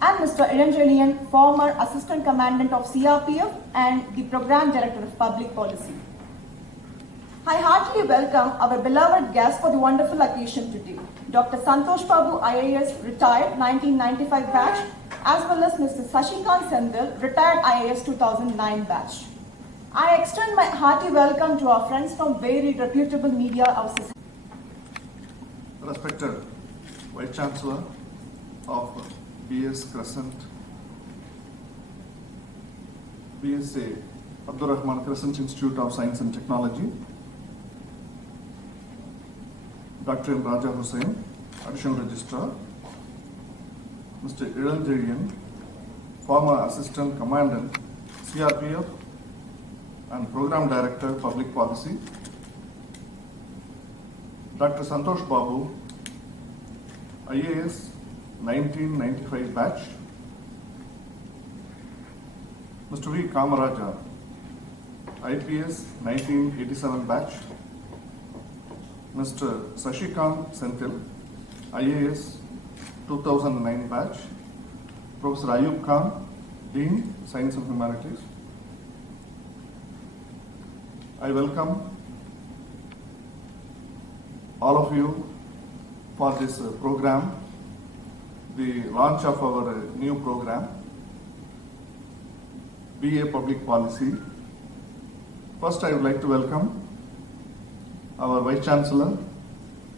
and Mr. Iranjanian, former Assistant Commandant of CRPF and the Program Director of Public Policy. I heartily welcome our beloved guest for the wonderful occasion today, Dr. Santosh Babu, I.A.எஸ், retired 1995 batch, as well as Mr. Sashikant Sendil, retired I.A.எஸ் 2009 batch. I extend my hearty welcome to our friends from very reputable media houses. Respected Vice Chancellor of B.S. Crescent, BSA Abdur Rahman Crescent Institute of Science and Technology, Dr. M. Raja Hussain, Additional Registrar, Mr. Iranjanian, former Assistant Commandant, CRPF and Program Director, Public Policy, Dr. Santosh Babu, I.A.எஸ் 1995 batch, Mr. V. Kamaraja, I.P.எஸ் 1987 batch, Mr. Sashikant Sendil, I.A.எஸ் 2009 batch, Professor Ayub Khan, Dean, Science and Humanities. I welcome all of you for this program, the launch of our new program, BA Public Policy. First, I would like to welcome our Vice Chancellor,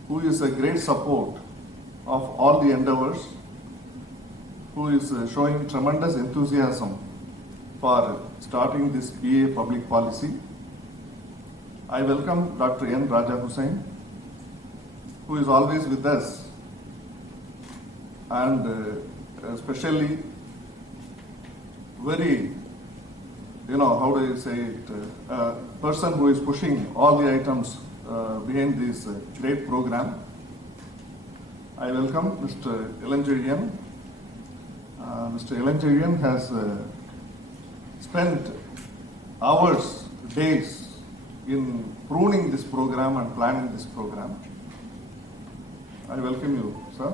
who is a great support of all the endeavors, who is showing tremendous enthusiasm for starting this BA Public Policy. I welcome Dr. N. Raja Hussain, who is always with us, and especially very, how do you say it, a person who is pushing all the items behind this great program. I welcome Mr. Iranjanian. Mr. Iranjanian has spent hours, days in pruning this program and planning this program. I welcome you, sir.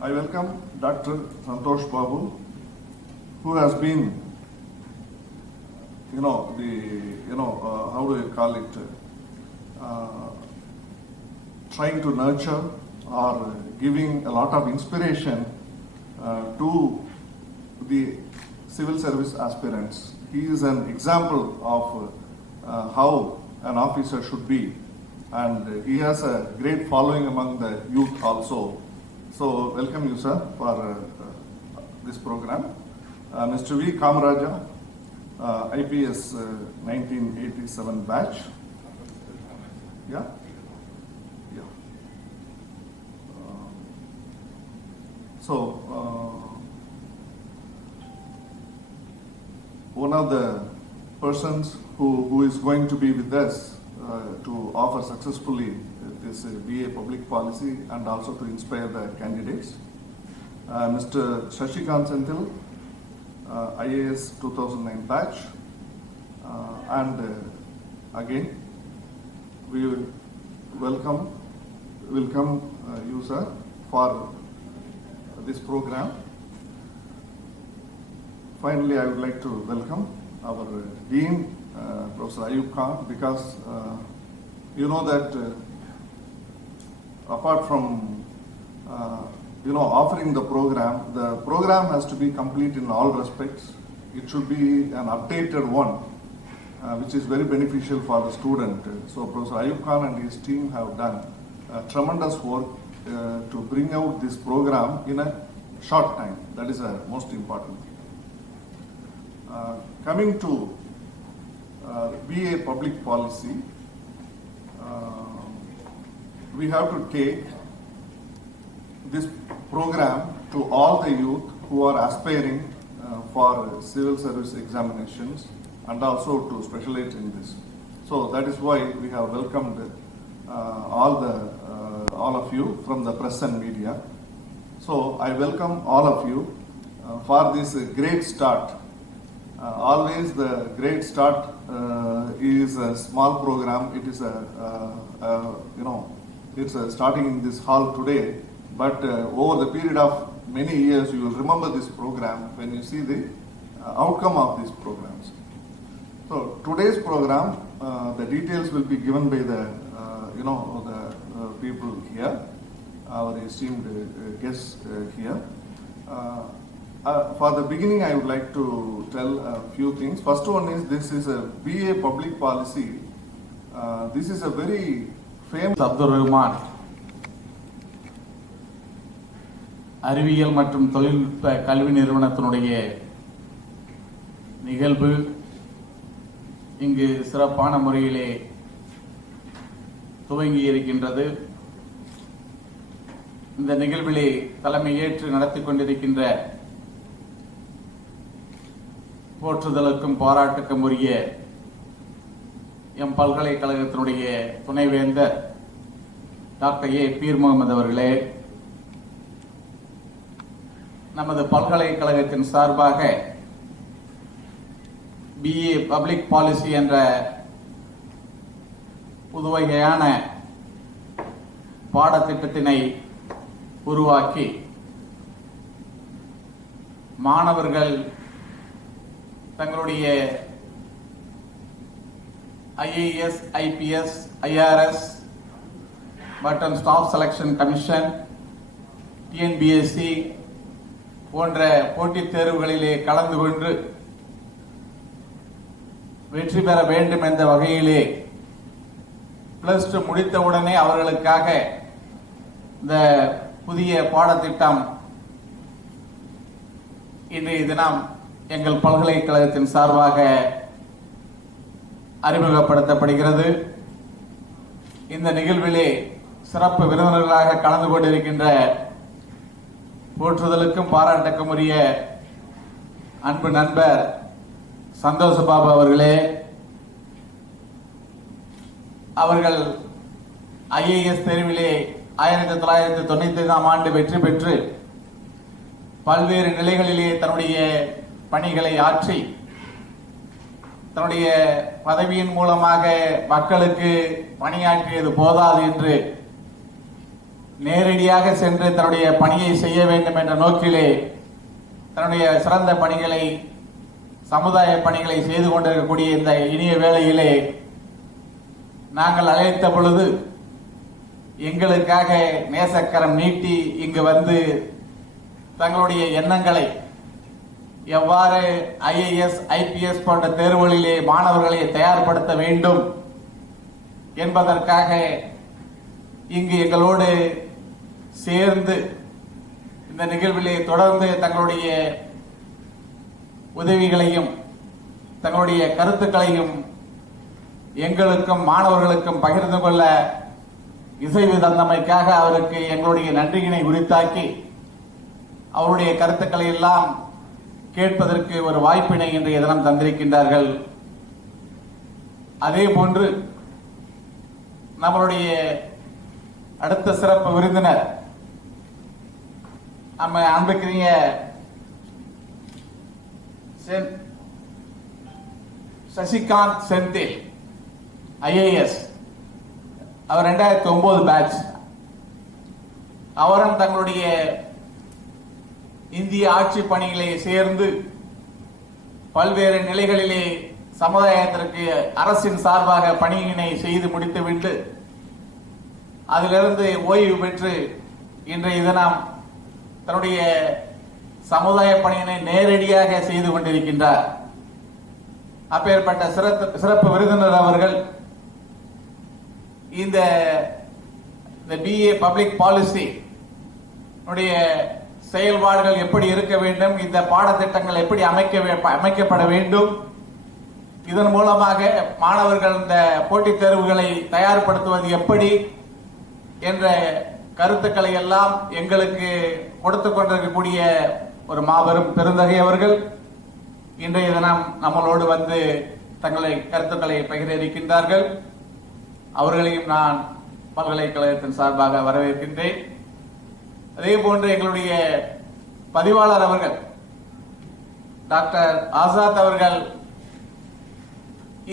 I welcome Dr. Santosh Babu, who has been, how do you call it, trying to nurture or giving a lot of inspiration to the civil service aspirants. He is an example of how an officer should be, and he has a great following among the youth also. So welcome you, sir, for this program. Mr. V. Kamaraja, I.P.எஸ் 1987 batch. Yeah? Yeah. One of the persons who is going to be with us to offer successfully this BA Public Policy and also to inspire the candidates, Mr. Sashikant Sendil, I.A.எஸ் 2009 batch, and again we will welcome you, sir, for this program. Finally, I would like to welcome our Dean, Professor Ayub Khan, because you know that apart from offering the program has to be complete in all respects. It should be an updated one, which is very beneficial for the student. So Professor Ayub Khan and his team have done tremendous work to bring out this program in a short time. That is the most important thing. Coming to BA Public Policy, we have to take this program to all the youth who are aspiring for civil service examinations and also to specialize in this. So that is why we have welcomed all of you from the press and media. So I welcome all of you for this great start always the great start is a small program. It is it's starting in this hall today, but over the period of many years, you will remember this program when you see the outcome of these programs. So today's program, the details will be given by the people here, our esteemed guests here. For the beginning, I would like to tell a few things. First one is, this is a BA Public Policy. This is a very famous Abdul ரஹ்மான் அறிவியல் மற்றும் தொழில்நுட்ப கல்வி நிறுவனத்தினுடைய நிகழ்வு இங்கு சிறப்பான முறையிலே துவங்கி இருக்கின்றது. இந்த நிகழ்விலே தலைமை ஏற்று நடத்தி கொண்டிருக்கின்ற போற்றுதலுக்கும் பாராட்டுக்கும் உரிய எம் பல்கலைக்கழகத்தினுடைய துணைவேந்தர் டாக்டர் ஏ பீர் முகமது அவர்களே, நமது பல்கலைக்கழகத்தின் சார்பாக பிஏ பப்ளிக் பாலிசி என்ற புதுவகையான பாடத்திட்டத்தினை உருவாக்கி மாணவர்கள் தங்களுடைய ஐ.ஏ.எஸ், ஐ.பி.எஸ், ஐ.ஆர்.எஸ் மற்றும் ஸ்டாஃப் செலக்ஷன் கமிஷன், டிஎன்பிஎஸ்சி போன்ற போட்டித் தேர்வுகளிலே கலந்து கொண்டு வெற்றி பெற வேண்டும் என்ற வகையிலே பிளஸ் டூ முடித்தவுடனே அவர்களுக்காக இந்த புதிய பாடத்திட்டம் இன்றைய தினம் எங்கள் பல்கலைக்கழகத்தின் சார்பாக அறிமுகப்படுத்தப்படுகிறது. இந்த நிகழ்விலே சிறப்பு விருந்தினர்களாக கலந்து கொண்டிருக்கின்ற போற்றுதலுக்கும் பாராட்டுக்கும் உரிய அன்பு நண்பர் சந்தோஷ் பாபு அவர்களே, அவர்கள் ஐ.ஏ.எஸ் தேர்விலே 1995ஆம் ஆண்டு வெற்றி பெற்று பல்வேறு நிலைகளிலே தன்னுடைய பணிகளை ஆற்றி தன்னுடைய பதவியின் மூலமாக மக்களுக்கு பணியாற்றியது போதாது என்று நேரடியாக சென்று தன்னுடைய பணியை செய்ய வேண்டும் என்ற நோக்கிலே தன்னுடைய சிறந்த பணிகளை, சமுதாய பணிகளை செய்து கொண்டிருக்கக்கூடிய இந்த இனிய வேளையிலே நாங்கள் அழைத்த பொழுது எங்களுக்காக நேசக்கரம் நீட்டி இங்கு வந்து தங்களுடைய எண்ணங்களை எவ்வாறு ஐ.ஏ.எஸ், ஐ.பி.எஸ் போன்ற தேர்வுகளிலே மாணவர்களை தயார்படுத்த வேண்டும் என்பதற்காக இங்கு எங்களோடு சேர்ந்து இந்த நிகழ்விலே தொடர்ந்து தங்களுடைய உதவிகளையும் தங்களுடைய கருத்துக்களையும் எங்களுக்கும் மாணவர்களுக்கும் பகிர்ந்து கொள்ள இசைவு தந்தமைக்காக அவருக்கு எங்களுடைய நன்றியினை உரித்தாக்கி அவருடைய கருத்துக்களை எல்லாம் கேட்பதற்கு ஒரு வாய்ப்பினை இன்றைய தினம் தந்திருக்கின்றார்கள். அதே போன்று நம்மளுடைய அடுத்த சிறப்பு விருந்தினர் நம்ம அன்புக்குரிய சசிகாந்த் செந்தில் ஐ.ஏ.எஸ், அவர் 2009 பேட்ச். அவரும் தங்களுடைய இந்திய ஆட்சி பணிகளை சேர்ந்து பல்வேறு நிலைகளிலே சமுதாயத்திற்கு அரசின் சார்பாக பணியினை செய்து முடித்துவிட்டு அதிலிருந்து ஓய்வு பெற்று இன்றைய தினம் தன்னுடைய சமுதாய பணியினை நேரடியாக செய்து கொண்டிருக்கின்றார். அப்பேற்பட்ட சிறப்பு விருந்தினர் அவர்கள் இந்த பிஏ பப்ளிக் பாலிசி செயல்பாடுகள் எப்படி இருக்க வேண்டும், இந்த பாடத்திட்டங்கள் எப்படி அமைக்கப்பட வேண்டும், இதன் மூலமாக மாணவர்கள் இந்த போட்டித் தேர்வுகளை தயார்படுத்துவது எப்படி என்ற கருத்துக்களை எல்லாம் எங்களுக்கு கொடுத்து கொண்டிருக்கக்கூடிய ஒரு மாபெரும் பெருந்தகை அவர்கள் இன்றைய தினம் நம்மளோடு வந்து தங்களை கருத்துக்களை பகிர இருக்கின்றார்கள். அவர்களையும் நான் பல்கலைக்கழகத்தின் சார்பாக வரவேற்கின்றேன். அதே போன்று எங்களுடைய பதிவாளர் அவர்கள் டாக்டர் ஆசாத் அவர்கள்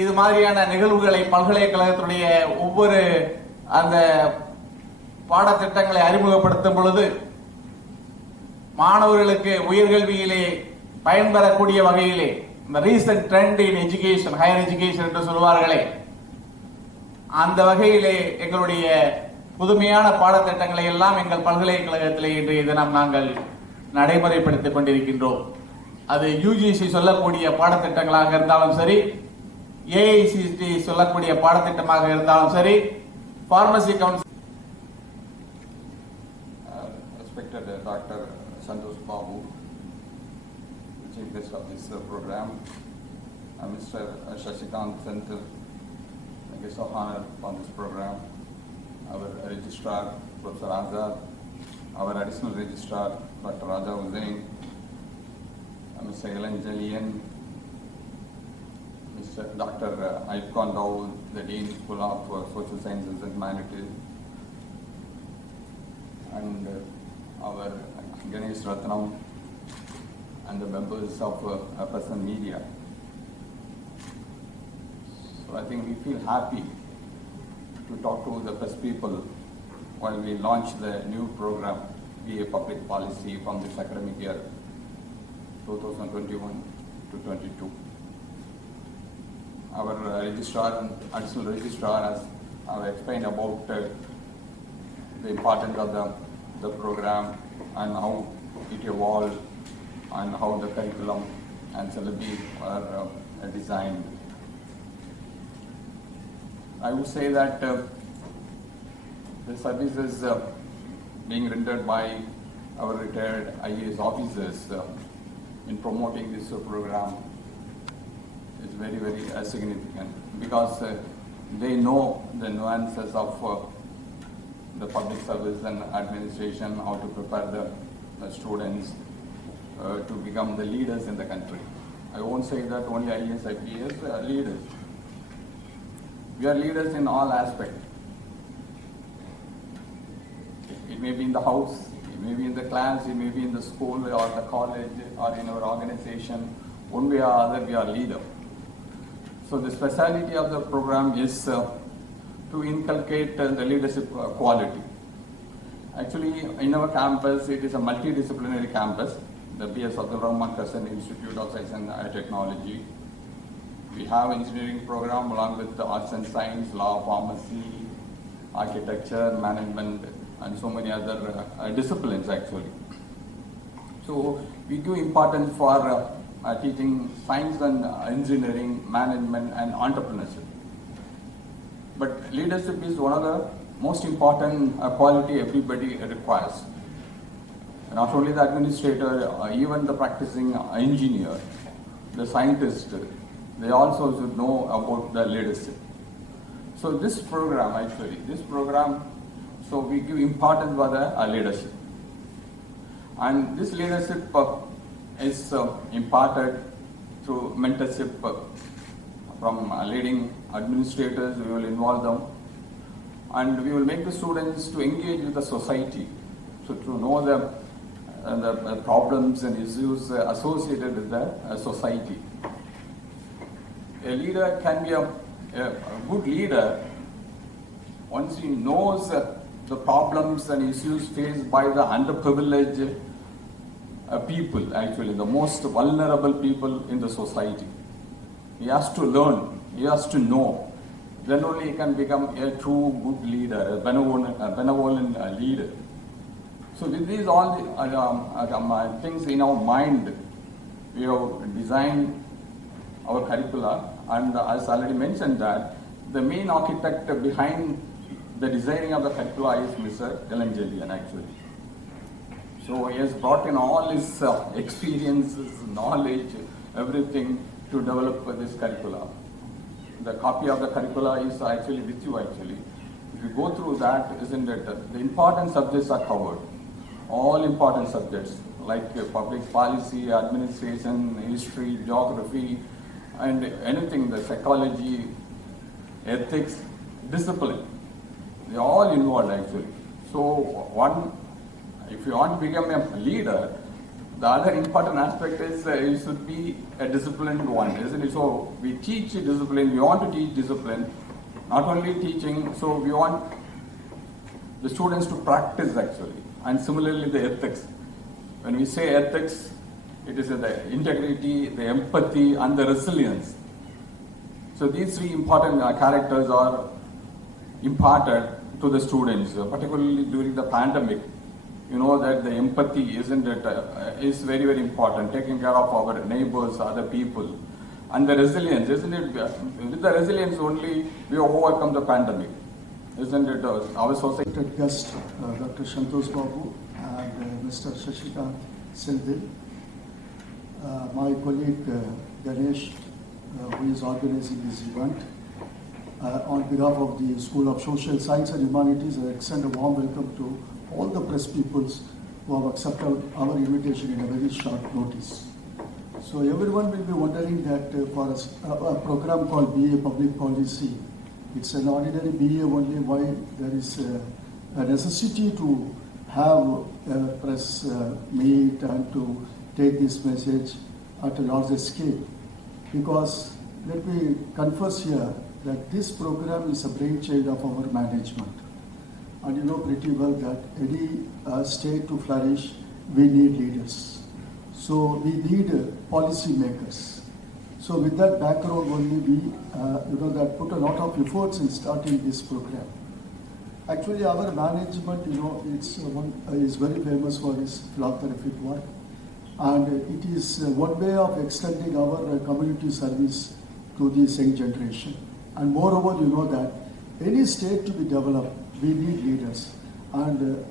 இது மாதிரியான நிகழ்வுகளை பல்கலைக்கழகத்துடைய ஒவ்வொரு அந்த பாடத்திட்டங்களை அறிமுகப்படுத்தும் பொழுது மாணவர்களுக்கு உயர்கல்வியிலே பயன்பெறக்கூடிய வகையிலே இந்த recent trend in education, higher education என்று சொல்வார்களே, அந்த வகையிலே எங்களுடைய புதுமையான பாடத்திட்டங்களை எல்லாம் எங்கள் பல்கலைக்கழகத்திலே இன்றைய தினம் நாங்கள் நடைமுறைப்படுத்திக் கொண்டிருக்கின்றோம். அது யுஜிசி சொல்லக்கூடிய பாடத்திட்டங்களாக இருந்தாலும் சரி, ஏஐசிடி சொல்லக்கூடிய பாடத்திட்டமாக இருந்தாலும் சரி, pharmacy council respected Dr. Santosh Babu, the chief guest of this program, Mr. Shashikant Center, the guest of honor on this program, our registrar, Professor Azad, our additional registrar, Dr. Raja Hussain, Mr. Ellen Jalian, Mr. Dr. Aifkan Dawood, the Dean School of Social Sciences and Humanities, and our Ganesh Ratnam, and the members of Person Media. So I think we feel happy to talk to the press people while we launch the new program, BA Public Policy, from this academic year 2021 to 22. Our registrar and additional registrar have explained about the importance of the program and how it evolved and how the curriculum and syllabi are designed. I would say that the services being rendered by our retired I.ஏ.எஸ officers in promoting this program is very, very significant, because they know the nuances of the public service and administration, how to prepare the students to become the leaders in the country. I won't say that only I.ஏ.எஸ, I.P.S. are leaders. We are leaders in all aspects. It may be in the house, it may be in the class, it may be in the school or the college or in our organization. One way or other, we are leader. So the speciality of the program is to inculcate the leadership quality. Actually, in our campus, it is a multidisciplinary campus, the B.S. Abdul Rahman Kassan Institute of Science and Technology. We have engineering program along with the arts and science, law, pharmacy, architecture, management, and so many other disciplines actually. So we give importance for teaching science and engineering, management, and entrepreneurship. But leadership is one of the most important quality everybody requires. Not only the administrator, even the practicing engineer, the scientist, they also should know about the leadership. So this program, so we give importance for the leadership. And this leadership is imparted through mentorship from leading administrators. We will involve them, and we will make the students to engage with the society, so to know the problems and issues associated with the society. A leader can be a good leader once he knows the problems and issues faced by the underprivileged people, actually the most vulnerable people in the society. He has to learn, he has to know, then only he can become a true good leader, a benevolent leader. So with these all the things in our mind, we have designed our curricula, and as already mentioned that the main architect behind the designing of the curricula is Mr. Ellen Jalian actually. So he has brought in all his experiences, knowledge, everything to develop this curricula. The copy of the curricula is actually with you actually. If you go through that, isn't it, the important subjects are covered. All important subjects like public policy, administration, history, geography, and anything, the psychology, ethics, discipline. They are all involved actually. So if you want to become a leader, the other important aspect is it should be a disciplined one, isn't it? So we teach discipline, we want to teach discipline, not only teaching, so we want the students to practice actually. And similarly the ethics. When we say ethics, it is the integrity, the empathy and the resilience. So these three important characters are imparted to the students, particularly during the pandemic. You know that the empathy, isn't it, is very, very important, taking care of our neighbors, other people. And the resilience, isn't it, with the resilience only we overcome the pandemic, isn't it, our society. Guest, Dr. Santosh Babu and Mr. Shashikant Sindhi, my colleague Ganesh, who is organizing this event. On behalf of the School of Social Science and Humanities, I extend a warm welcome to all the press peoples who have accepted our invitation in a very short notice. So everyone will be wondering that for a program called BA Public Policy, it's an ordinary BA only, why there is a necessity to have a press meet and to take this message at a larger scale. Because let me confess here that this program is a brainchild of our management. And you know pretty well that any state to flourish, we need leaders. So we need policy makers. So with that background only, we that put a lot of efforts in starting this program. Actually, our management, is very famous for its philanthropic work, and it is one way of extending our community service to this young generation. And moreover, you know that any state to be developed, we need leaders. And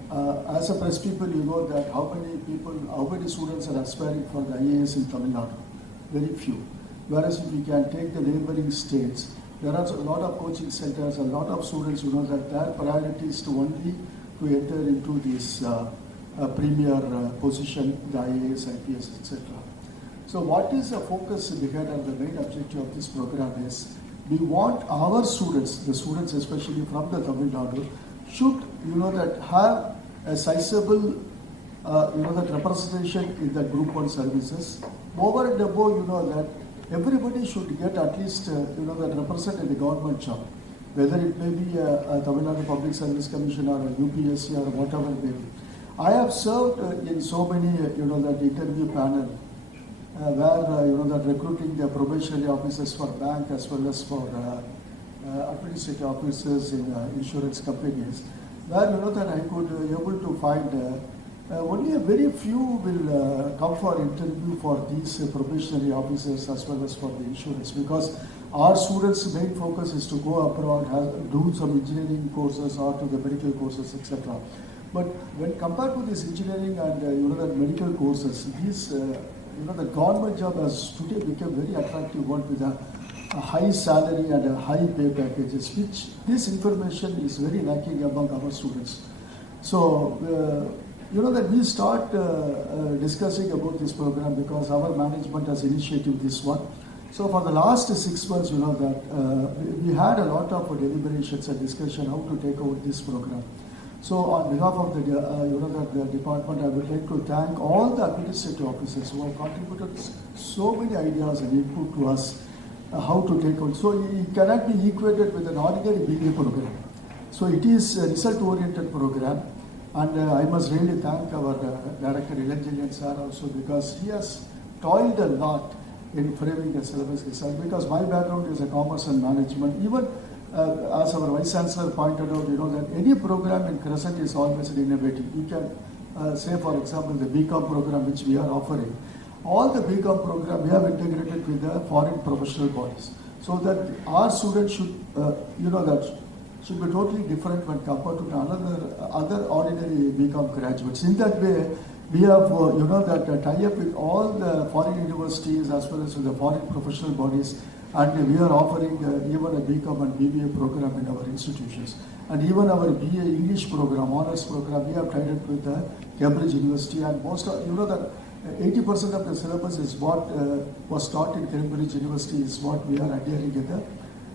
as a press people, you know that how many students are aspiring for the IAS in Tamil Nadu? Very few. Whereas if we can take the neighboring states, there are a lot of coaching centers, a lot of students, you know that their priority is to only to enter into this premier position, the IAS, IPS, etc. So what is the focus behind and the main objective of this program is, we want our students, the students especially from the Tamil Nadu, should that have a sizable that representation in the Group 1 services. Over and above, that everybody should get at least that represent in the government job, whether it may be a Tamil Nadu Public Service Commission or a UPSC or whatever it may be. I have served in so many that interview panel where that recruiting the probationary officers for bank as well as for administrative officers in insurance companies, where that I could able to find only a very few will come for interview for these probationary officers as well as for the insurance, because our students' main focus is to go abroad, do some engineering courses or to the medical courses, etc. But when compared to this engineering and that medical courses, these the government job has today become very attractive one with a high salary and a high pay packages, which this information is very lacking among our students. So that we start discussing about this program because our management has initiated this one. So for the last 6 months, that we had a lot of deliberations and discussion how to take over this program. So on behalf of the department, I would like to thank all the administrative officers who have contributed so many ideas and input to us how to take on. So it cannot be equated with an ordinary BA program. So it is a result-oriented program, and I must really thank our director Ilanjalian sir also, because he has toiled a lot in framing the syllabus itself. Because my background is a commerce and management. Even as our Vice Chancellor pointed out, that any program in Crescent is always innovative. You can say, for example, the BCom program which we are offering. All the BCom program we have integrated with the foreign professional bodies, so that our students should, that should be totally different when compared to other ordinary BCom graduates. In that way, we have, that tie-up with all the foreign universities as well as with the foreign professional bodies. And we are offering even a BCom and BBA program in our institutions. And even our BA English program, honors program, we have tied up with the Cambridge University. And most of, that 80% of the syllabus is what was taught in Cambridge University is what we are adhering at the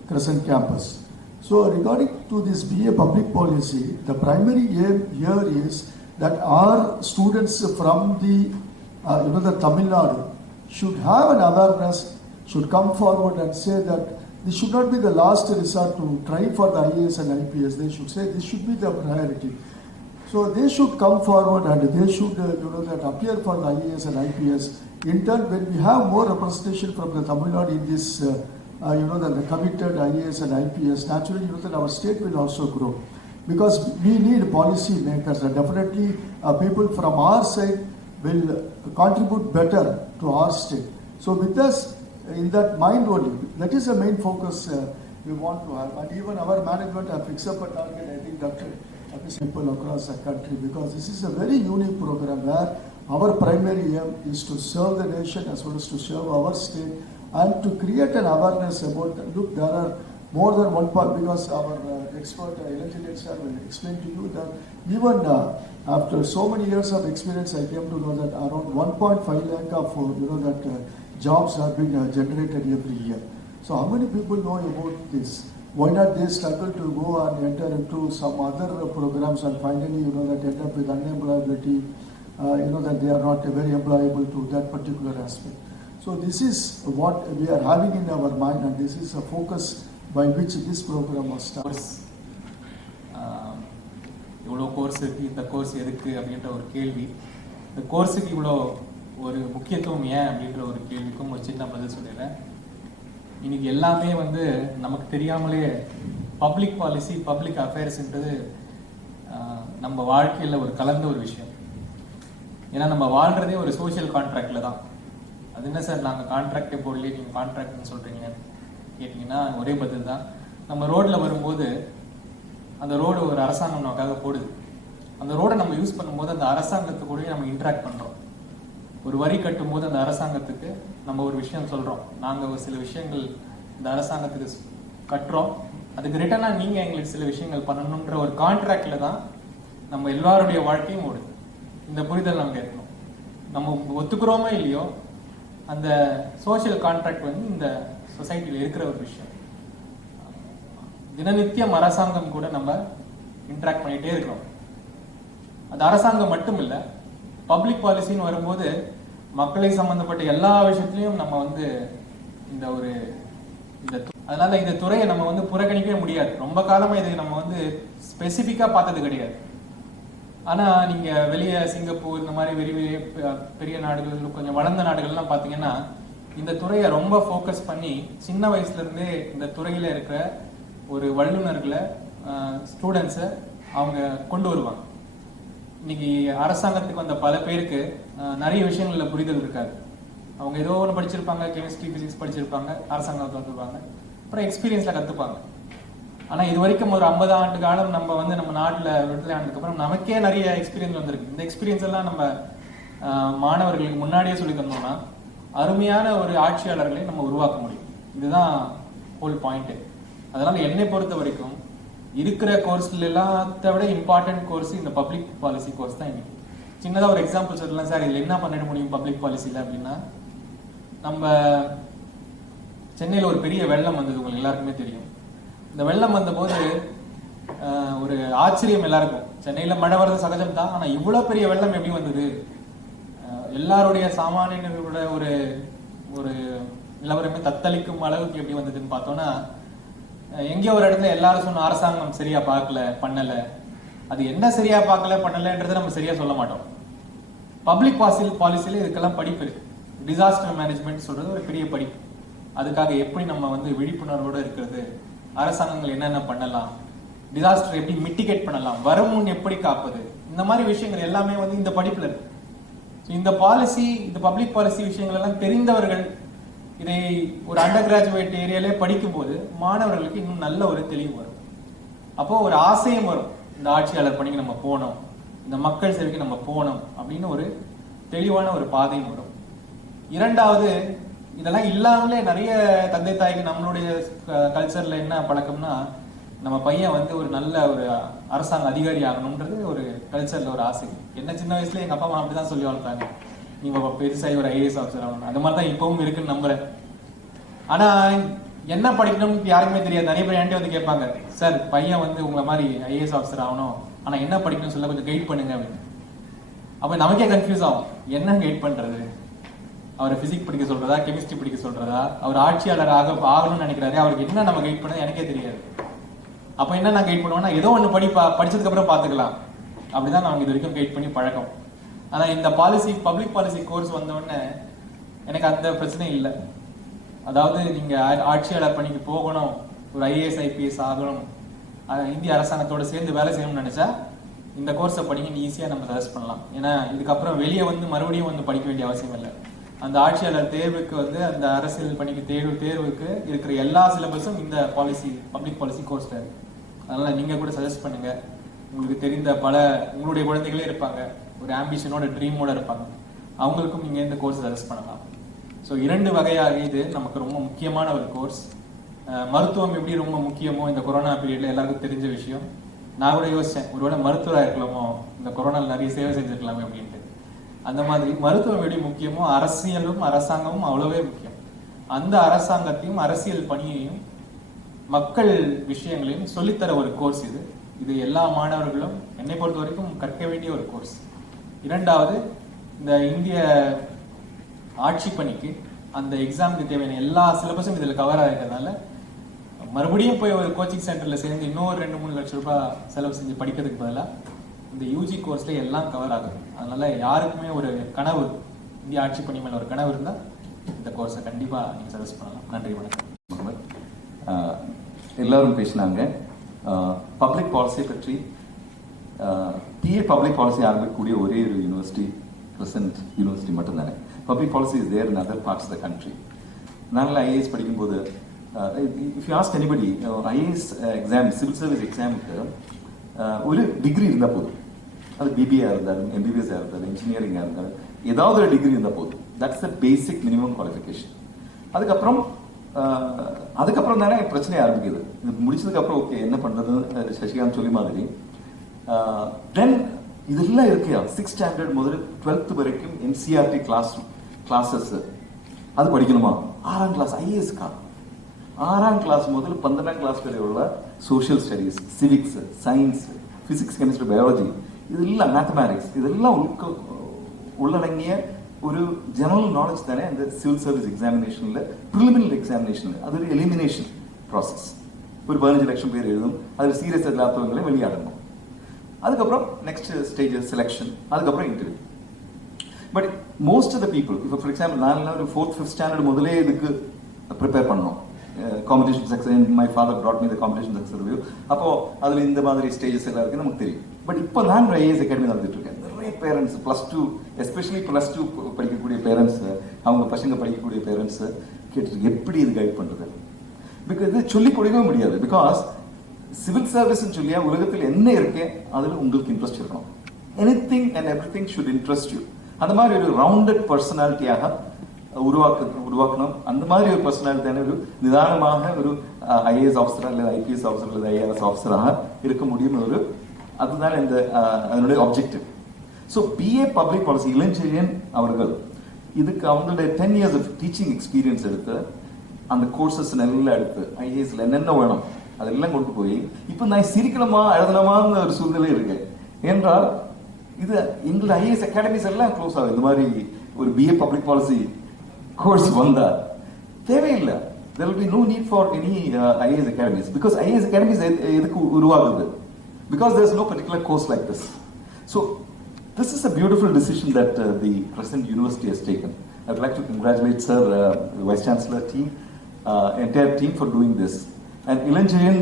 Crescent campus. So regarding to this BA Public Policy, the primary aim here is that our students from the the Tamil Nadu should have an awareness, should come forward and say that this should not be the last resort to try for the I.ஏ.எஸ and I.பி.எஸ். They should say this should be the priority. So they should come forward and they should that appear for the I.ஏ.எஸ and I.பி.எஸ். In turn, when we have more representation from the Tamil Nadu in this, that the committed I.ஏ.எஸ and I.பி.எஸ், naturally, that our state will also grow. Because we need policy makers, and definitely people from our side will contribute better to our state. So with us, in that mind only, that is the main focus we want to have. And even our management have fixed up a target, I think, Dr. people across the country, because this is a very unique program where our primary aim is to serve the nation as well as to serve our state and to create an awareness about, look, there are more than one part, because our expert Elected sir will explain to you that even after so many years of experience, I came to know that around 1.5 lakh of jobs are being generated every year. So how many people know about this? Why not they struggle to go and enter into some other programs and finally that end up with unemployability, that they are not very employable to that particular aspect. So this is what we are having in our mind, and this is a focus by which this program was started. இவ்வளோ கோர்ஸ் இருக்குது, இந்த கோர்ஸ் எதுக்கு அப்படின்ற ஒரு கேள்வி, இந்த கோர்ஸுக்கு இவ்வளோ ஒரு முக்கியத்துவம் ஏன் அப்படின்ற ஒரு கேள்விக்கும் ஒரு சின்ன பதில் சொல்லிடுறேன். இன்னைக்கு எல்லாமே நமக்கு தெரியாமலே பப்ளிக் பாலிசி, பப்ளிக் அஃபேர்ஸ்ன்றது நம்ம வாழ்க்கையில் ஒரு கலந்த ஒரு விஷயம். ஏன்னா நம்ம வாழ்கிறதே ஒரு சோஷியல் கான்ட்ராக்டில் தான். அது என்ன சார் நாங்கள் கான்ட்ராக்டே போடலையே, நீங்கள் கான்ட்ராக்ட்னு சொல்கிறீங்க கேட்டிங்கன்னா ஒரே பதில் தான். நம்ம ரோட்டில் வரும்போது அந்த ரோடு ஒரு அரசாங்கம் நமக்காக போடுது. அந்த ரோடை நம்ம யூஸ் பண்ணும்போது அந்த அரசாங்கத்து கூடவே நம்ம இன்ட்ராக்ட் பண்ணுறோம். ஒரு வரி கட்டும் போது அந்த அரசாங்கத்துக்கு நம்ம ஒரு விஷயம் சொல்கிறோம், நாங்கள் ஒரு சில விஷயங்கள் இந்த அரசாங்கத்துக்கு கட்டுறோம், அதுக்கு ரிட்டர்னாக நீங்கள் எங்களுக்கு சில விஷயங்கள் பண்ணணுன்ற ஒரு கான்ட்ராக்டில் தான் நம்ம எல்லாருடைய வாழ்க்கையும் ஓடுது. இந்த புரிதல் நமக்கு இருக்கணும். நம்ம ஒத்துக்கிறோமோ இல்லையோ, அந்த சோஷியல் கான்ட்ராக்ட் இந்த சொசைட்டியில் இருக்கிற ஒரு விஷயம். தினநித்தியம் அரசாங்கம் கூட நம்ம இன்ட்ராக்ட் பண்ணிகிட்டே இருக்கிறோம். அது அரசாங்கம் மட்டும் இல்லை, பப்ளிக் பாலிசின்னு வரும்போது மக்களை சம்பந்தப்பட்ட எல்லா விஷயத்திலையும் நம்ம அதனால இந்த துறையை நம்ம புறக்கணிக்கவே முடியாது. ரொம்ப காலமா இது நம்ம ஸ்பெசிஃபிக்கா பார்த்தது கிடையாது. ஆனா நீங்க வெளியே சிங்கப்பூர் இந்த மாதிரி பெரிய நாடுகள், கொஞ்சம் வளர்ந்த நாடுகள்லாம் பாத்தீங்கன்னா இந்த துறையை ரொம்ப ஃபோக்கஸ் பண்ணி சின்ன வயசுல இருந்தே இந்த துறையில இருக்கிற ஒரு வல்லுநர்களை, ஸ்டூடெண்ட்ஸை அவங்க கொண்டு வருவாங்க. இன்னைக்கு அரசாங்கத்துக்கு வந்த பல பேருக்கு நிறைய விஷயங்கள்ல புரிதல் இருக்காது. அவங்க ஏதோ ஒன்று படிச்சிருப்பாங்க, கெமிஸ்ட்ரி, பிசிக்ஸ் படிச்சிருப்பாங்க, அரசாங்கத்தில் வந்துருப்பாங்க, அப்புறம் எக்ஸ்பீரியன்ஸ்ல கற்றுப்பாங்க. ஆனால் இது வரைக்கும் ஒரு 50 ஆண்டு காலம் நம்ம நாட்டில் விடுதலை ஆனதுக்கப்புறம் நமக்கே நிறைய எக்ஸ்பீரியன்ஸ் வந்திருக்கு. இந்த எக்ஸ்பீரியன்ஸ் எல்லாம் நம்ம மாணவர்களுக்கு முன்னாடியே சொல்லி தந்தோம்னா அருமையான ஒரு ஆட்சியாளர்களை நம்ம உருவாக்க முடியும். இதுதான் ஹோல் பாயிண்ட். அதனால என்னை பொறுத்த வரைக்கும் இருக்கிற கோர்ஸ்ல எல்லாத்த விட இம்பார்ட்டன்ட் கோர்ஸ் இந்த பப்ளிக் பாலிசி கோர்ஸ் தான். இன்னைக்கு சின்னதாக ஒரு எக்ஸாம்பிள் சொல்லலாம் சார், இதில் என்ன பண்ணிட முடியும் பப்ளிக் பாலிசியில் அப்படின்னா, நம்ம சென்னையில் ஒரு பெரிய வெள்ளம் வந்தது, உங்களுக்கு எல்லாருக்குமே தெரியும். இந்த வெள்ளம் வந்தபோது ஒரு ஆச்சரியம் எல்லாருக்கும். சென்னையில் மழை வர்றது சகஜம் தான், ஆனால் இவ்வளோ பெரிய வெள்ளம் எப்படி வந்தது, எல்லாருடைய சாமானியர்களோட ஒரு ஒரு நிலவரமே தத்தளிக்கும் அளவுக்கு எப்படி வந்ததுன்னு பார்த்தோம்னா, எங்கேயோ ஒரு இடத்துல எல்லாரும் சொன்ன அரசாங்கம் சரியா பார்க்கல, பண்ணல. அது என்ன சரியா பார்க்கல பண்ணலன்றதை நம்ம சரியா சொல்ல மாட்டோம். பப்ளிக் பாலிசியில இதுக்கெல்லாம் படிப்பு இருக்கு. டிசாஸ்டர் மேனேஜ்மெண்ட் சொல்றது ஒரு பெரிய படிப்பு. அதுக்காக எப்படி நம்ம விழிப்புணர்வோட இருக்கிறது, அரசாங்கங்கள் என்னென்ன பண்ணலாம், டிசாஸ்டர் எப்படி மிட்டிகேட் பண்ணலாம், வருமுன் எப்படி காப்பது, இந்த மாதிரி விஷயங்கள் எல்லாமே இந்த படிப்புல இருக்கு. இந்த பாலிசி, இந்த பப்ளிக் பாலிசி விஷயங்கள் எல்லாம் தெரிந்தவர்கள் இதை ஒரு அண்டர் கிராஜுவேட் ஏரியாலே படிக்கும் போது மாணவர்களுக்கு இன்னும் நல்ல ஒரு தெளிவு வரும். அப்போ ஒரு ஆசையும் வரும், இந்த ஆட்சியாளர் பணிக்கு நம்ம போனோம், இந்த மக்கள் சேவைக்கு நம்ம போனோம் அப்படின்னு ஒரு தெளிவான ஒரு பாதையும் வரும். இரண்டாவது, இதெல்லாம் இல்லாமலே நிறைய தந்தை தாய்க்கு நம்மளுடைய கல்ச்சர்ல என்ன பழக்கம்னா, நம்ம பையன் ஒரு நல்ல ஒரு அரசாங்க அதிகாரி ஆகணும்ன்றது ஒரு கல்ச்சர்ல ஒரு ஆசை. என்ன சின்ன வயசுல எங்க அப்பா அம்மா அப்படிதான் சொல்லி வளர்த்தாங்க, நீங்க பெருசாகி ஒரு ஐஏஎஸ் ஆஃபீஸர் ஆகணும். அது மாதிரி தான் இப்பவும் இருக்குன்னு நம்புறேன். ஆனா என்ன படிக்கணும்னு யாருக்குமே தெரியாது. நிறைய பேர் என்கிட்ட கேட்பாங்க, சார் பையன் உங்களை மாதிரி ஐஏஎஸ் ஆஃபீஸர் ஆகணும், ஆனா என்ன படிக்கணும்னு சொல்ல கொஞ்சம் கைட் பண்ணுங்க அப்படின்னு. அப்போ நமக்கே கன்ஃபியூஸ் ஆகும், என்ன கைட் பண்ணுறது, அவரை ஃபிசிக்ஸ் படிக்க சொல்கிறதா, கெமிஸ்ட்ரி படிக்க சொல்கிறதா, அவர் ஆட்சியாளர் ஆகணும்னு நினைக்கிறாரு, அவருக்கு என்ன நம்ம கைட் பண்ணது எனக்கே தெரியாது. அப்போ என்ன நான் கைட் பண்ணுவேன்னா, ஏதோ ஒன்று படிச்சதுக்கப்புறம் பார்த்துக்கலாம், அப்படிதான் நாங்கள் இது வரைக்கும் கைட் பண்ணி பழக்கம். ஆனால் இந்த பப்ளிக் பாலிசி கோர்ஸ் வந்தோடனே எனக்கு அந்த பிரச்சனை இல்லை. அதாவது நீங்கள் ஆட்சியாளர் பணிக்கு போகணும், ஒரு ஐஏஎஸ் ஐபிஎஸ் ஆகணும், இந்திய அரசாங்கத்தோட சேர்ந்து வேலை செய்யணும்னு நினைச்சா இந்த கோர்ஸை படிக்க ஈஸியாக நம்ம சஜஸ்ட் பண்ணலாம். ஏன்னா இதுக்கப்புறம் வெளியே மறுபடியும் படிக்க வேண்டிய அவசியம் இல்லை. அந்த ஆட்சியாளர் தேர்வுக்கு அந்த அரசியல் பணிக்கு தேர்வுக்கு இருக்கிற எல்லா சிலபஸும் இந்த பப்ளிக் பாலிசி கோர்ஸ்ல இருக்கு. அதனால நீங்க கூட சஜஸ்ட் பண்ணுங்க. உங்களுக்கு தெரிந்த உங்களுடைய குழந்தைகளே இருப்பாங்க, ஒரு ஆம்பிஷனோட ட்ரீமோட இருப்பாங்க, அவங்களுக்கும் நீங்க இந்த கோர்ஸ் சஜஸ்ட் பண்ணலாம். ஸோ 2 வகையாக இது நமக்கு ரொம்ப முக்கியமான ஒரு கோர்ஸ். மருத்துவம் எப்படி ரொம்ப முக்கியமோ இந்த கொரோனா பீரியட்ல எல்லாருக்கும் தெரிஞ்ச விஷயம். நான் கூட யோசிச்சேன், ஒருவேளை மருத்துவராக இருக்கலாமோ, இந்த கொரோனாவில் நிறைய சேவை செஞ்சிருக்கலாமே அப்படின்ட்டு. அந்த மாதிரி மருத்துவம் எப்படி முக்கியமோ அரசியலும் அரசாங்கமும் அவ்வளவே முக்கியம். அந்த அரசாங்கத்தையும் அரசியல் பணியையும் மக்கள் விஷயங்களையும் சொல்லித்தர ஒரு கோர்ஸ் இது. இது எல்லா மாணவர்களும் என்னை பொறுத்த வரைக்கும் கற்க வேண்டிய ஒரு கோர்ஸ். 2வது, இந்த இந்திய ஆட்சி பணிக்கு அந்த எக்ஸாமுக்கு தேவையான எல்லா சிலபஸும் இதில் கவர் ஆகிறதுனால மறுபடியும் போய் ஒரு கோச்சிங் சென்டரில் சேர்ந்து இன்னொரு 2-3 லட்சம் ரூபாய் செலவு செஞ்சு படிக்கிறதுக்கு பதிலாக இந்த யூஜி கோர்ஸ்ல எல்லாம் கவர் ஆகுது. அதனால யாருக்குமே ஒரு கனவு, இந்திய ஆட்சி பணி மேல ஒரு கனவு இருந்தால் இந்த கோர்ஸை கண்டிப்பா நீங்க சஜஸ்ட் பண்ணலாம். நன்றி, வணக்கம். எல்லாரும் பேசினாங்க. பப்ளிக் பாலிசி பற்றி பிஏ பப்ளிக் பாலிசி ஆரம்பிக்கக்கூடிய ஒரே ஒரு யூனிவர்சிட்டி கிரசன்ட் யூனிவர்சிட்டி மட்டும்தானே. Public policy is there in other parts of the country. நாங்கள் ஐஏஎஸ் படிக்கும்போது if you ask anybody, IAS exam, civil service எக்ஸாமுக்கு ஒரு டிகிரி இருந்தால் போதும். அது பிபிஏ இருந்தாலும், எம்பிபிஎஸ் இருந்தாலும், இன்ஜினியரிங்காக இருந்தாலும், ஏதாவது ஒரு டிகிரி இருந்தால் போதும். That's the basic minimum qualification. அதுக்கப்புறம் தானே பிரச்சனை ஆரம்பிக்குது. இது முடிச்சதுக்கப்புறம் ஓகே என்ன பண்ணுறதுன்னு சசிகாந்த் சொல்லி மாதிரி தென் இதெல்லாம் இருக்கையா 6th ஸ்டாண்டர்ட் முதல் 12th வரைக்கும் என்சிஆர்டி கிளாஸஸ் அது படிக்கணுமா? 6ஆம் கிளாஸ் ஐஏஎஸ்க்கா? 6ஆம் கிளாஸ் முதல் 12ஆம் கிளாஸ் வரை உள்ள social studies, civics, science, physics, chemistry, biology, இதெல்லாம் மேத்தமேட்டிக்ஸ், இதெல்லாம் உள்ளடங்கிய ஒரு ஜெனரல் நாலேஜ் தானே அந்த சிவில் சர்வீஸ் எக்ஸாமினேஷன்ல, ப்ரிலிமினரி எக்ஸாமினேஷன்ல. அது ஒரு எலிமினேஷன் ப்ராசஸ். ஒரு 15 லட்சம் பேர் எழுதும், அதில் சீரியஸ் இல்லாதவங்களை வெளியாடணும். அதுக்கப்புறம் நெக்ஸ்ட் ஸ்டேஜ் செலெக்ஷன், அதுக்கப்புறம் interview. But most of the people, இப்போ ஃபார் எக்ஸாம்பிள் நான் ஒரு 4th 5th ஸ்டாண்டர்ட் முதலே இதுக்கு ப்ரிப்பேர் பண்ணோம். Competition success, my father brought me the competition success review. அப்போ அதில் இந்த மாதிரி ஸ்டேஜஸ் எல்லாம் இருக்கு நமக்கு தெரியும். பட் இப்போ நான் ஐஏஎஸ் அகாடமி நடந்துட்டு இருக்கேன். நிறைய பேரண்ட்ஸ் +2 எஸ்பெஷலி +2 படிக்கக்கூடிய பேரண்ட்ஸ், அவங்க பசங்க படிக்கக்கூடிய பேரண்ட்ஸ் கேட்டு எப்படி இது கைட் பண்றது? பிகாஸ் இது சொல்லி கொடுக்கவே முடியாது. பிகாஸ் சிவில் சர்வீஸ் சொல்லியா உலகத்தில் என்ன இருக்கே அதில் உங்களுக்கு இன்ட்ரெஸ்ட் இருக்கணும். Anything and everything should interest you. அந்த மாதிரி ஒரு ரவுண்டட் பர்சனாலிட்டியாக உருவாக்கணும். அந்த மாதிரி ஒரு பர்சனாலிட்டியான ஒரு நிதானமாக ஒரு ஐஏஎஸ் ஆஃபீஸரா அல்லது ஐபிஎஸ் ஆஃபீஸர் அல்லது ஐஆர்எஸ் ஆஃபீஸராக இருக்க முடியும். அதுதான் இந்த அதனுடைய objective. So BA public policy Ilanchezhiyan அவர்கள் இதுக்கு அவங்களுடைய 10 years of டீச்சிங் எக்ஸ்பீரியன்ஸ் எடுத்து அந்த கோர்சஸ் எல்லாம் எடுத்து ஐஏஎஸ்ல என்னென்ன வேணும் அதெல்லாம் கொண்டு போய் இப்போ நான் சிரிக்கணுமா எழுதணுமான்னு ஒரு சூழ்நிலை இருக்கு. என்றால் இது எங்களுடைய ஐஏஎஸ் அகாடமிஸ் எல்லாம் க்ளோஸ் ஆகும். இந்த மாதிரி ஒரு பிஏ பப்ளிக் பாலிசி கோர்ஸ் வந்தா தேவையில்லை. there will be no need for any IAS academies, because IAS academies எதுக்கு உருவாகுது? Because there is no particular course like this. So this is a beautiful decision that the Crescent University has taken. I would like to congratulate Sir, the Vice Chancellor team, entire team for doing this. And Ilanjayan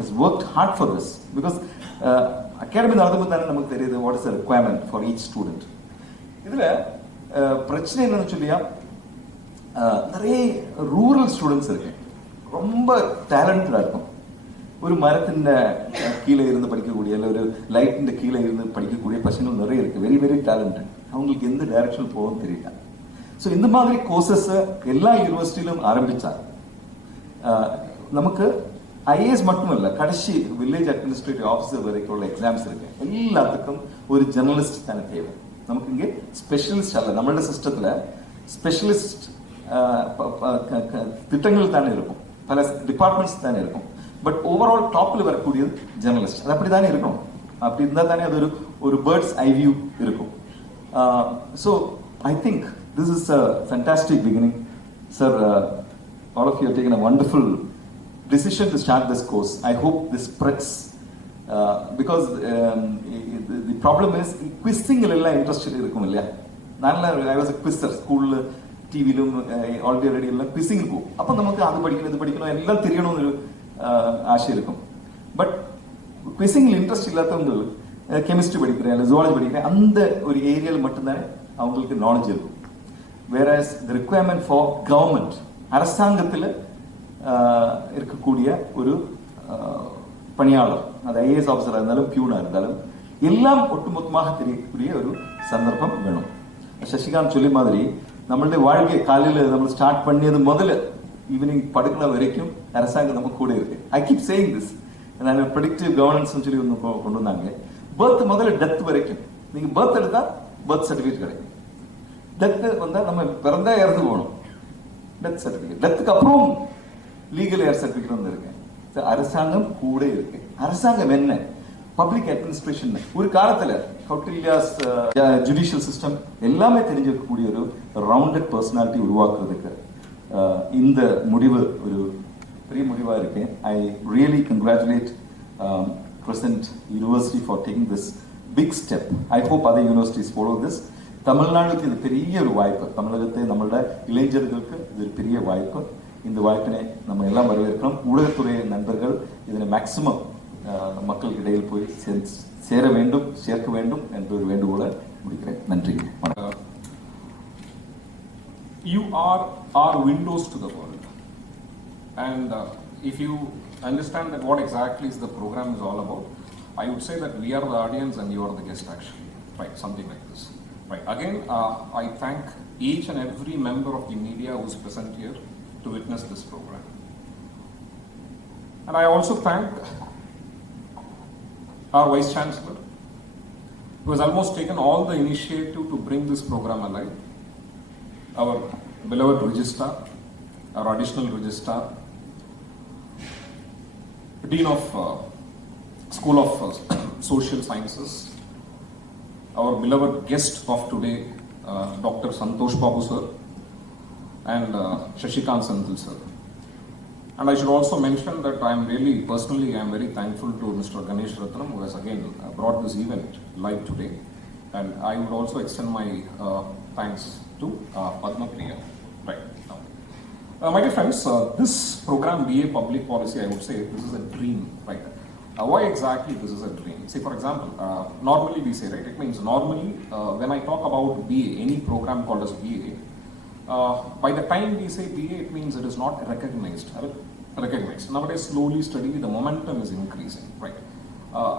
has worked hard for this, because academy நடந்துதான் நமக்கு தெரியுது what is the requirement for each student. இதுல பிரச்சனை என்னன்னு சொல்லியா, நிறைய rural students இருக்கு, ரொம்ப டேலண்டடா இருக்கும். ஒரு மரத்தின் கீழே இருந்து படிக்கக்கூடிய இல்லை ஒரு லைட்டின் கீழே இருந்து படிக்கக்கூடிய பசங்கள் நிறைய இருக்கு, வெரி வெரி டேலண்டட். அவங்களுக்கு எந்த டைரக்ஷன் போகும்னு தெரியல. ஸோ இந்த மாதிரி கோர்சஸ் எல்லா யூனிவர்சிட்டியிலும் ஆரம்பிச்சார். நமக்கு ஐஏஎஸ் மட்டும் இல்லை, கடைசி வில்லேஜ் அட்மினிஸ்ட்ரேட்டிவ் ஆஃபீஸர் வரைக்கும் உள்ள எக்ஸாம்ஸ் இருக்கு. எல்லாத்துக்கும் ஒரு ஜெர்னலிஸ்ட் தானே தேவை. நமக்கு இங்கே ஸ்பெஷலிஸ்ட் அல்ல, நம்மளோட சிஸ்டத்துல ஸ்பெஷலிஸ்ட் திட்டங்கள் தானே இருக்கும், பல டிபார்ட்மெண்ட்ஸ் தானே இருக்கும். பட் ஓவரால் டாப்ல வரக்கூடியது ஜெர்னலிஸ்ட். அது அப்படி தானே இருக்கணும். அப்படி இருந்தால் தானே அது ஒரு பேர்ட்ஸ் ஐ வியூ இருக்கும். So I think this is a fantastic beginning. Sir, all of you have taken a wonderful decision to start this course. I hope this spreads because the problem is quizzing interest I was a quizzer school ടിവിയിലും ഓൾറെഡി എല്ലാം ക്വിസിങ്ങിന് പോകും. അപ്പം നമുക്ക് അത് പഠിക്കണം ഇത് പഠിക്കണം എല്ലാം തിരിയണമെന്നൊരു ആശയം. ബട്ട് ക്വിസിങ്ങിൽ இன்ட்ரெஸ்ட் இல்லாதவங்க கெமிஸ்ட்ரி படிக்கிறேன் இல்லை ஜுவாலஜி படிக்கிறேன் அந்த ஒரு ஏரியாவில் மட்டும்தானே அவங்களுக்கு நாலேஜ் இருக்கும். whereas the requirement for government அரசாங்கத்தில் இருக்கக்கூடிய ஒரு பணியாளர் அது ஐஏஎஸ் ஆஃபீஸராக இருந்தாலும் பியூனாக இருந்தாலும் எல்லாம் ஒட்டுமொத்தமாக தெரியக்கூடிய ஒரு சந்தர்ப்பம் வேணும். சசிகாந்த் சொல்லி மாதிரி നമ്മളുടെ வாழ்க்கை காலையில் நம்ம ஸ்டார்ட் பண்ணியது முதல்ல ஈவினிங் படுக்கிற வரைக்கும் அரசாங்கம் நம்ம கூட இருக்கு. I keep saying this. நான் ப்ரெடிக்டிவ் கவர்னன்ஸ் சொல்லி ஒன்று கொண்டு வந்தாங்க. பர்த் முதல்ல டெத் வரைக்கும் நீங்க பர்த் எடுத்தா பர்த் சர்டிஃபிகேட் கிடைக்கும். டெத் வந்தா நம்ம பிறந்தா இறந்து போகணும் டெத் சர்டிஃபிகேட். டெத்துக்கு அப்புறம் லீகல் ஏர் சர்டிஃபிகேட் வந்து இருக்கு. அரசாங்கம் கூட இருக்கு. அரசாங்கம் என்ன பப்ளிக் அட்மினிஸ்ட்ரேஷன் ஒரு காலத்துல கௌட்டில்யாஸ் ஜுடிஷியல் சிஸ்டம் எல்லாமே தெரிஞ்சிருக்கக்கூடிய ஒரு ரவுண்டட் பர்சனாலிட்டி உருவாக்குறதுக்கு இந்த முடிவு ஒரு பெரிய முடிவா இருக்கு. I really congratulate present university for taking this big step. I hope other universities follow this. தமிழ்நாடுக்கு இது பெரிய ஒரு வாய்ப்பு. தமிழகத்தை நம்மளோட இளைஞர்களுக்கு இது ஒரு பெரிய வாய்ப்பு. இந்த வாய்ப்பினை நம்ம எல்லாம் வரவேற்கிறோம். ஊடகத்துறை நண்பர்கள் இதனை மேக்சிமம் மக்களுக்கு இடையில் போய் சேர வேண்டும் சேர்க்க வேண்டும் என்ற ஒரு வேண்டுகோளை முடிக்கிறேன். நன்றி. You are our windows to the world, and if you understand that what exactly is the program is all about, I would say that we are the audience and you are the guest actually, right? Something like this, right? Again, I thank each and every member of the media who is present here to witness this program, and I also thank our Vice Chancellor, who has almost taken all the initiative to bring this program alive, our beloved Registrar, our additional Registrar, Dean of School of Social Sciences, our beloved guest of today, Dr. Santosh Babu sir, and Shashikant Senthil sir. And I should also mention that I am very thankful to Mr. Ganesh Ratnam, who has again brought this event live today. And I would also extend my thanks to Padma Priya. Right now, my dear friends, this program BA Public Policy, I would say this is a dream. Right? Why exactly this is a dream? Say for example, normally we say, right? It means normally when I talk about BA, any program called as BA, by the time we say BA, it means it is not recognized. Nowadays, slowly, steadily, the momentum is increasing, right?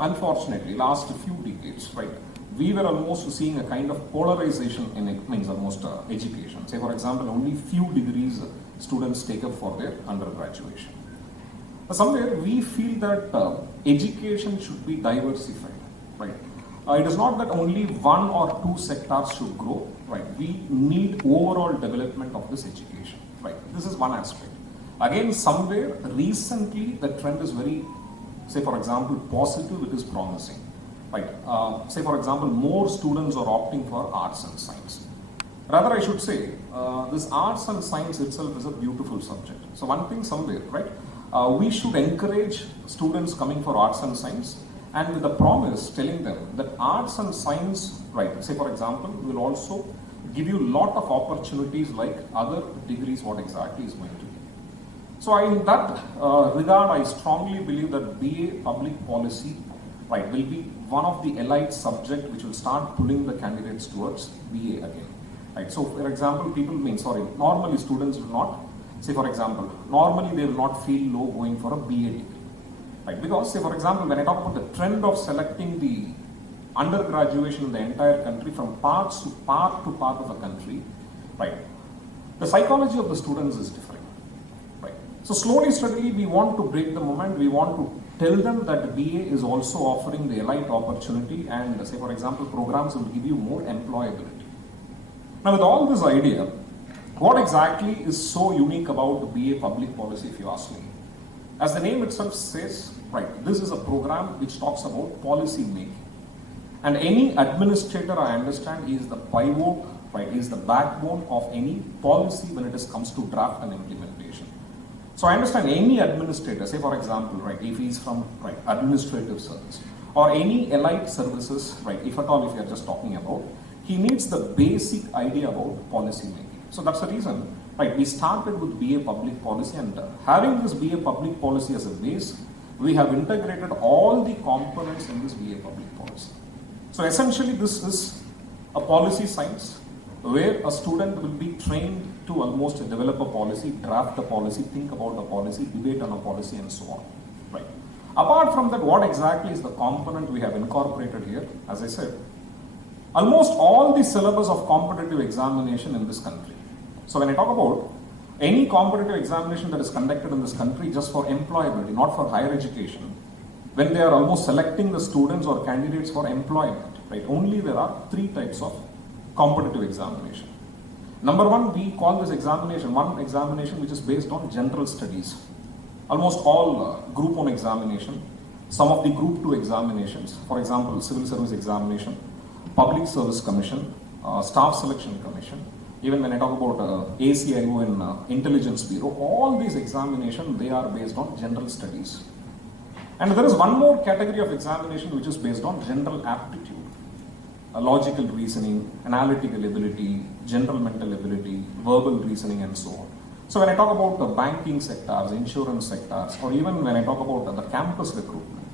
Unfortunately, last few decades, right, we were almost seeing a kind of polarization in it, means almost education. Say, for example, only few degrees students take up for their undergraduation. Somewhere we feel that education should be diversified, right? It is not that only one or two sectors should grow, right? We need overall development of this education, right? This is one aspect. Again, somewhere recently the trend is very, say for example, positive, it is promising, right? Say for example, more students are opting for arts and science. Rather, I should say, this arts and science itself is a beautiful subject. So one thing somewhere, right? We should encourage students coming for arts and science, and with the promise telling them that arts and science, right, say for example, will also give you a lot of opportunities like other degrees, what exactly is going to be. So in that regard, I strongly believe that BA Public Policy, right, will be one of the elite subject which will start pulling the candidates towards BA again, right? So for example, normally students will not, say for example, normally they will not feel low going for a BA degree. Right? Because, say for example, when I talk about the trend of selecting the undergraduation in the entire country from part to part of a country, right, the psychology of the students is different, right? So slowly, steadily, we want to break the moment. We want to tell them that BA is also offering the elite opportunity, and say for example, programs will give you more employability. Now, with all this idea, what exactly is so unique about the BA Public Policy, if you ask me? As the name itself says, right, this is a program which talks about policy making. And any administrator, I understand, is the pivot, right, is the backbone of any policy when it comes to draft and implementation. So I understand any administrator, say for example, right, if he is from right administrative service or any allied services, right, if at all if you are just talking about, he needs the basic idea about policy making. So that's the reason, right, we started with BA Public Policy, and having this BA Public Policy as a base, we have integrated all the components in this BA Public Policy. So essentially this is a policy science where a student will be trained to almost develop a policy, draft a policy, think about a policy, debate on a policy, and so on. Right. Apart from that, what exactly is the component we have incorporated here? As I said, almost all the syllabus of competitive examination in this country. So when I talk about any competitive examination that is conducted in this country just for employability, not for higher education, when they are almost selecting the students or candidates for employment, right, only there are 3 types of competitive examination. Number one, we call this examination, one examination which is based on general studies. Almost all group 1 examination, some of the group 2 examinations, for example, civil service examination, public service commission, staff selection commission, even when I talk about ACIO and intelligence bureau, all these examinations, they are based on general studies. And there is one more category of examination which is based on general aptitude, logical reasoning, analytical ability, general mental ability, verbal reasoning, and so on. So when I talk about the banking sectors, insurance sectors, or even when I talk about the campus recruitment,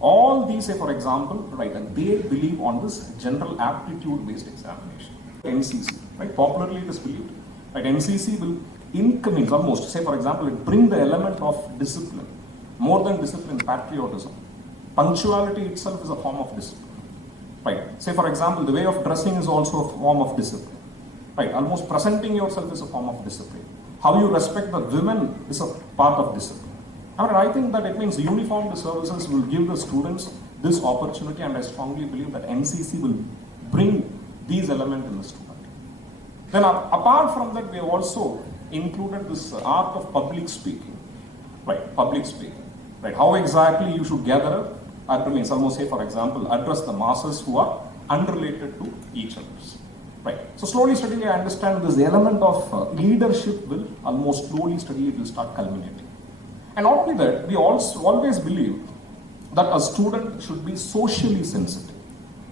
all these, say for example, right, they believe on this general aptitude based examination. NCC, right, popularly it is believed, right, NCC will increment almost, say for example, it bring the element of discipline, more than discipline, patriotism. Punctuality itself is a form of discipline. Right. Say for example, the way of dressing is also a form of discipline. Right. Almost presenting yourself is a form of discipline. How you respect the women is a part of discipline. I think that it means uniformed services will give the students this opportunity, and I strongly believe that NCC will bring these elements in the student. Then apart from that, we have also included this art of public speaking. Right. Public speaking. Right. How exactly you should gather means almost say for example address the masses who are unrelated to each other. Right. So slowly steadily I understand this element of leadership will almost slowly steadily it will start culminating. And not only that, we also always believe that a student should be socially sensitive.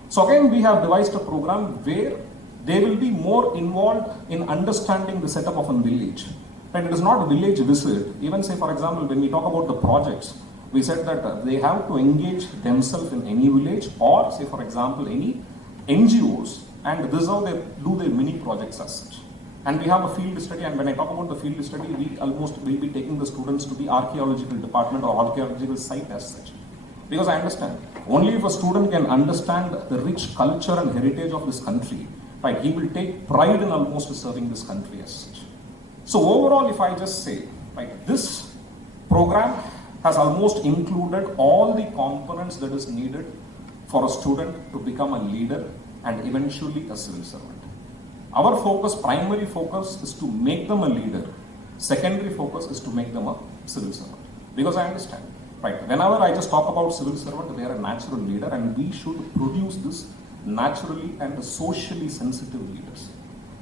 So again we have devised a program where they will be more involved in understanding the setup of a village. And it is not a village visit. Even say for example when we talk about the projects, we said that they have to engage themselves in any village or say for example any NGOs, and this is how they do their mini projects as such. And we have a field study, and when I talk about the field study, we almost will be taking the students to the archaeological department or archaeological site as such. Because I understand, only if a student can understand the rich culture and heritage of this country, right, he will take pride in almost serving this country as such. So overall, if I just say, right, this program has almost included all the components that is needed for a student to become a leader and eventually a civil servant. Our focus, primary focus, is to make them a leader. Secondary focus is to make them a civil servant. Because I understand, right, whenever I just talk about civil servant, they are a natural leader, and we should produce this naturally and socially sensitive leaders.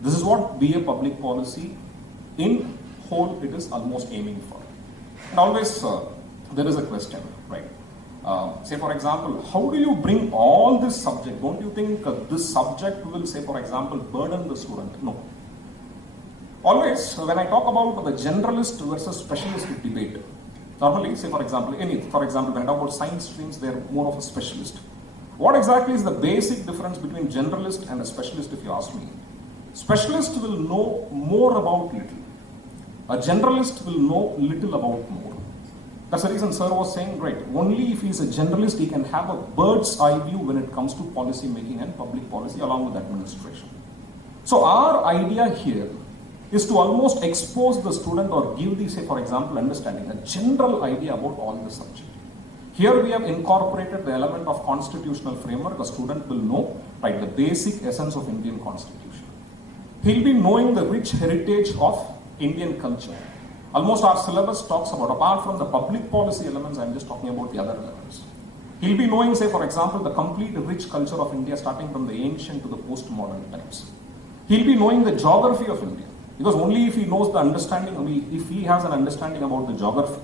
This is what BA Public Policy in whole it is almost aiming for. And always there is a question, right? Say for example, how do you bring all this subject? Don't you think this subject will, say for example, burden the student? No. Always, when I talk about the generalist versus specialist debate, normally, say for example, when I talk about science streams, they are more of a specialist. What exactly is the basic difference between generalist and a specialist, if you ask me? Specialist will know more about little. A generalist will know little about more. That's the reason sir was saying, right, only if he is a generalist, he can have a bird's eye view when it comes to policy making and public policy along with administration. So our idea here is to almost expose the student or give the, say for example, understanding, a general idea about all the subject. Here we have incorporated the element of constitutional framework. A student will know, right, the basic essence of Indian constitution. He'll be knowing the rich heritage of Indian culture. Almost our syllabus talks about, apart from the public policy elements, I'm just talking about the other elements. He'll be knowing, say, for example, the complete rich culture of India starting from the ancient to the postmodern times. He'll be knowing the geography of India, because only if he knows the understanding, only if he has an understanding about the geography,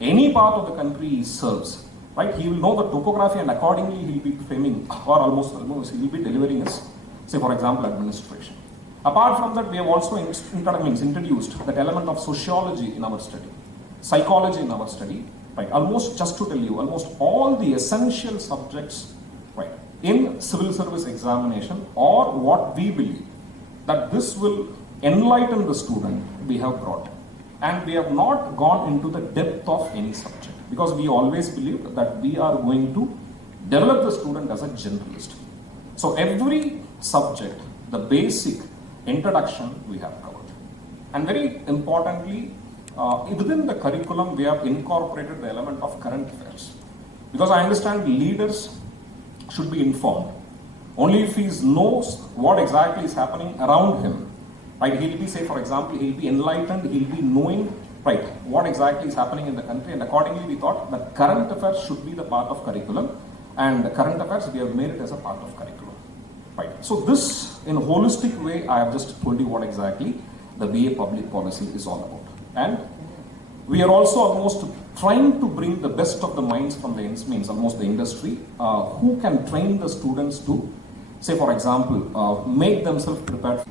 any part of the country he serves, right, he will know the topography and accordingly he'll be framing, or almost he'll be delivering his, say, for example, administration. Apart from that, we have also introduced that element of sociology in our study, psychology in our study, right, almost, just to tell you, almost all the essential subjects, right, in civil service examination, or what we believe that this will enlighten the student, we have brought. And we have not gone into the depth of any subject, because we always believe that we are going to develop the student as a generalist. So every subject, the basic introduction we have covered. And very importantly, within the curriculum, we have incorporated the element of current affairs. Because I understand leaders should be informed. Only if he knows what exactly is happening around him, right, he'll be, say, for example, he'll be enlightened, he'll be knowing, right, what exactly is happening in the country, and accordingly we thought that current affairs should be the part of curriculum, and the current affairs, we have made it as a part of curriculum, right. So this, in a holistic way, I have just told you what exactly the BA Public Policy is all about. And we are also almost trying to bring the best of the minds from the almost the industry, who can train the students to, say, for example, make themselves prepared